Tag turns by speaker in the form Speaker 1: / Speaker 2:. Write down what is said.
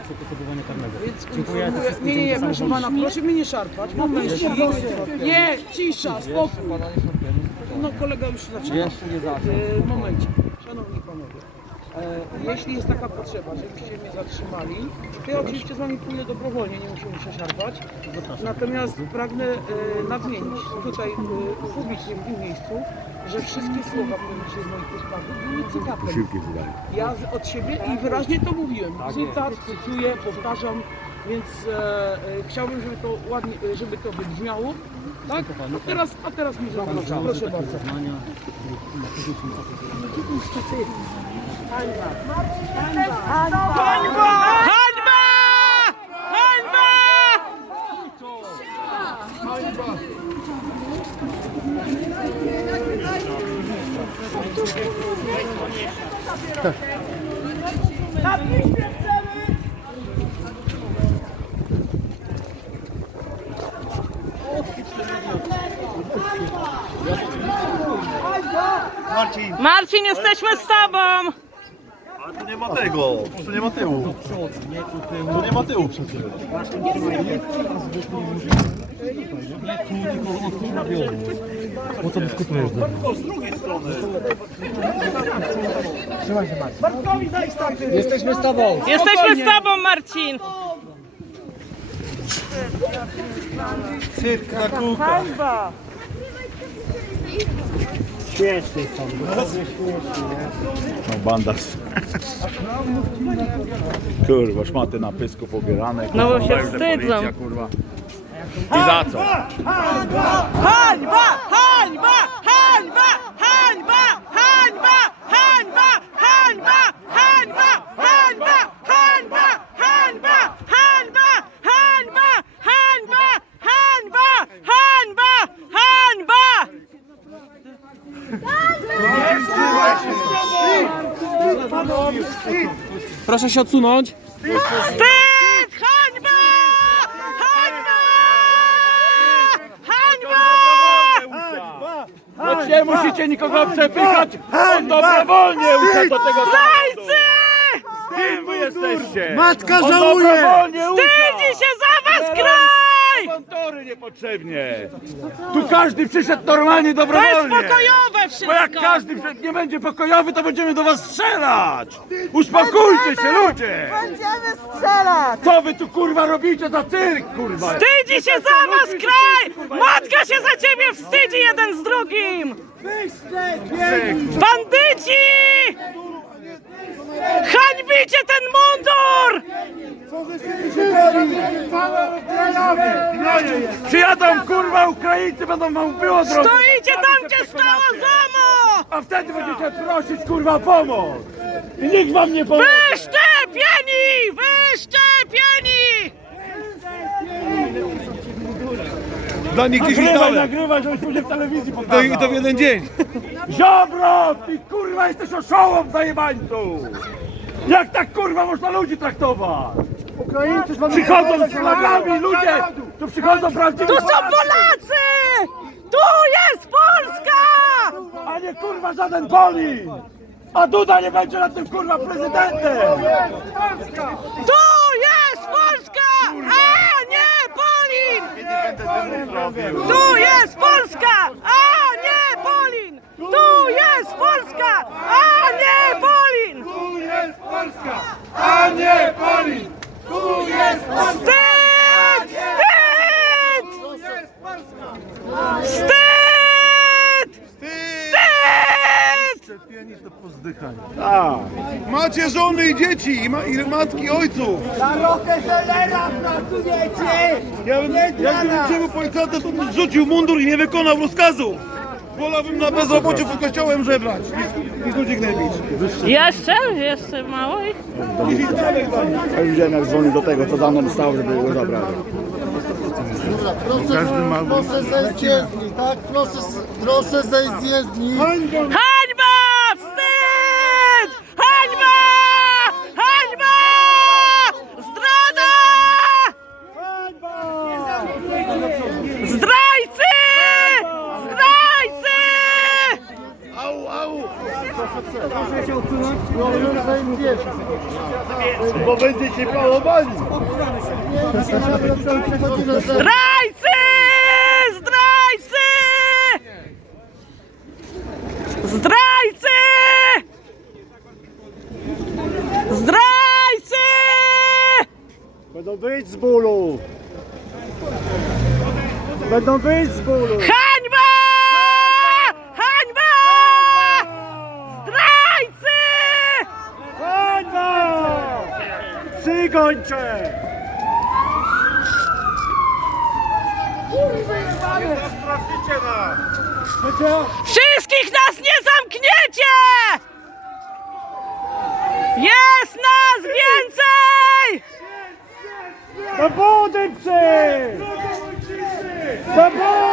Speaker 1: postępowania karnego. Dziękuję.
Speaker 2: Nie, nie, nie, proszę pana, proszę mnie nie szarpać. Momencik. Nie, cisza, spokój. No kolega już zaczyna.
Speaker 1: Jeszcze nie.
Speaker 2: E, Momencik. E, jeśli jest taka potrzeba, żebyście mnie zatrzymali, to ja oczywiście z wami pójdę dobrowolnie, nie musimy się szarpać. Natomiast pragnę e, nadmienić tutaj e, publicznie w tym miejscu, że wszystkie słowa, które wyszły z moich ust padły, były cytatem. Ja z- od siebie i wyraźnie to mówiłem. Cytat, cytuję, powtarzam, więc e, e, chciałbym, żeby to ładnie, e, żeby to wybrzmiało. Tak? A teraz, a teraz mi zapraszam. Proszę bardzo.
Speaker 1: Zeznania.
Speaker 3: Hańba! Hańba!
Speaker 4: Marcin,
Speaker 3: Marcin, jesteśmy z tobą!
Speaker 4: Tu nie ma tego, tu nie ma tyłu. Tu nie ma tyłu przecież.
Speaker 1: Po co dyskutujesz ze mną?
Speaker 4: Z drugiej strony.
Speaker 1: Jesteśmy z tobą.
Speaker 3: Jesteśmy z tobą, Marcin!
Speaker 4: Cyrk na kółkach. No bandaż. Kurwa, szmaty na pysku pobierane.
Speaker 3: No bo się
Speaker 4: kurwa,
Speaker 3: wstydzą.
Speaker 4: policja, kurwa. I za co?
Speaker 3: Hańba!
Speaker 2: Proszę się odsunąć.
Speaker 3: Wstyd! Hańba! Hańba! Hańba!
Speaker 4: No nie musicie nikogo przepychać, on dobrowolnie usiadł do tego
Speaker 3: Zdrajcy!
Speaker 4: Kim wy jesteście?
Speaker 1: Matka
Speaker 4: On
Speaker 1: żałuje!
Speaker 4: dobrowolnie
Speaker 3: Wstydzi się za was kraj!
Speaker 4: Niepotrzebnie. Tu każdy przyszedł normalnie,
Speaker 3: To jest
Speaker 4: dobrowolnie.
Speaker 3: pokojowe
Speaker 4: Bo jak
Speaker 3: wszystko!
Speaker 4: każdy przed- nie będzie pokojowy, to będziemy do was strzelać! Uspokójcie się, ludzie!
Speaker 5: Będziemy strzelać!
Speaker 4: Co wy tu kurwa robicie za cyrk, kurwa?
Speaker 3: Wstydzi się za was kraj! Matka się za ciebie wstydzi jeden z drugim! Bandyci!
Speaker 4: Przyjadą kurwa Ukraińcy, będą wam było zrobić!
Speaker 3: Stoicie tam, gdzie stała ZOMO!
Speaker 4: A wtedy będziecie prosić kurwa o pomoc! I nikt wam nie pomoże!
Speaker 3: Wyszczepieni! Wyszczepieni!
Speaker 4: Dla nich nagrywaj, nagrywaj, żebyś później w telewizji pokazał. To, to w jeden dzień. Ziobro, ty kurwa jesteś oszołom zajebańcu! Jak tak kurwa można ludzi traktować?
Speaker 1: Ukraińcy z wami
Speaker 4: Przychodzą z flagami ludzie! Tu przychodzą prawdziwi
Speaker 3: Tu są Polacy! Tu jest Polska!
Speaker 4: A nie kurwa żaden Polin! A Duda nie będzie nad tym kurwa prezydentem!
Speaker 3: Tu jest Polska! A nie Polin! Tu jest Polska! A nie Polin! Tu jest Polska! A nie Polin!
Speaker 4: Tu jest Polska, a nie Polin! Tu jest
Speaker 3: Wstyd! Wstyd! Wstyd! Wstyd!
Speaker 4: A, macie żony i dzieci, i, ma, i matki, ojców!
Speaker 5: Za Rockefellera pracujecie!
Speaker 4: Ja bym, jakbym czemu policjanta to bym zrzucił mundur i nie wykonał rozkazu! Wolałbym na bezrobociu pod kościołem żebrać, niż, niż ludzi gnębić.
Speaker 3: Jeszcze? Jeszcze mało ich?
Speaker 4: Niż i dla nich.
Speaker 6: Ja widziałem jak dzwonił do tego, co za mną stał, żeby go zabrać.
Speaker 7: Proszę, proszę zejść z jezdni, tak? Proszę, proszę zejść z jezdni.
Speaker 3: Hańba!
Speaker 7: Proszę się odsunąć. No
Speaker 4: już zajmiesz. Bo będziecie pałowali.
Speaker 3: Zdrajcy! Zdrajcy! Zdrajcy! Zdrajcy!
Speaker 6: Będą wyjść z bólu. Będą wyjść z bólu. Hej! Cygończe!
Speaker 3: Wszystkich nas nie zamkniecie!